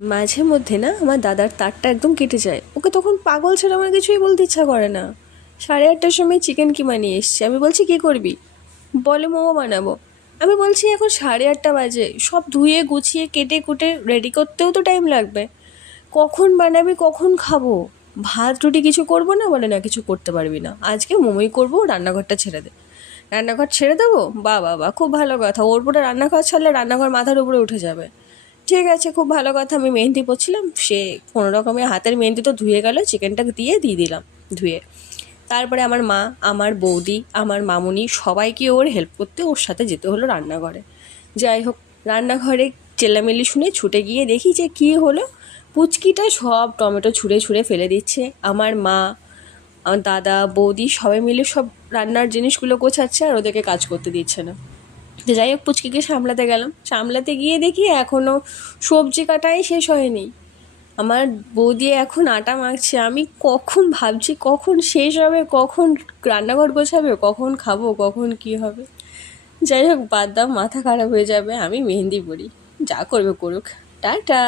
মাঝে মধ্যে না আমার দাদার তারটা একদম কেটে যায়, ওকে তখন পাগল ছাড়া আমার কিছুই বলতে ইচ্ছা করে না। 8:30টার সময় চিকেন কিমা নিয়ে এসছে, আমি বলছি কী করবি, বলে মোমো বানাবো। আমি বলছি এখন 8:30 বাজে, সব ধুয়ে গুছিয়ে কেটে কুটে রেডি করতেও তো টাইম লাগবে, কখন বানাবি কখন খাবো। ভাত রুটি কিছু করবো না, বলে না কিছু করতে পারবি না, আজকে মোমোই করবো, রান্নাঘরটা ছেড়ে দে। রান্নাঘর ছেড়ে দেবো, বা বাবা খুব ভালো কথা, ওর উপরে রান্নাঘর ছাড়লে রান্নাঘর মাথার উপরে উঠে যাবে। ঠিক আছে, খুব ভালো কথা। আমি মেহেন্দি পরছিলাম, সে কোনো রকমে হাতের মেহেন্দি তো ধুয়ে গেল, চিকেনটা দিয়ে দিলাম ধুয়ে। তারপরে আমার মা, আমার বৌদি, আমার মামুনি সবাইকে ওর হেল্প করতে ওর সাথে যেতে হলো রান্নাঘরে। যাই হোক, রান্নাঘরে চেল্লামেল্লি শুনে ছুটে গিয়ে দেখি যে কী হলো, পুচকিটা সব টমেটো ছুঁড়ে ছুঁড়ে ফেলে দিচ্ছে। আমার মা, আমার দাদা, বৌদি সবাই মিলে সব রান্নার জিনিসগুলো গোছাচ্ছে আর ওদেরকে কাজ করতে দিচ্ছে না। তো যাই হোক, পুচকিকে সামলাতে গেলাম, সামলাতে গিয়ে দেখি এখনও সবজি কাটাই শেষ হয়নি। আমার বৌদি এখন আটা মাখছে, আমি কখন ভাবছি কখন শেষ হবে, কখন রান্নাঘর গোছাবে, কখন খাবো, কখন কি হবে। যাই হোক, বাদ দাও, মাথা খারাপ হয়ে যাবে, আমি মেহেন্দি পরি, যা করবে করুক। টাটা।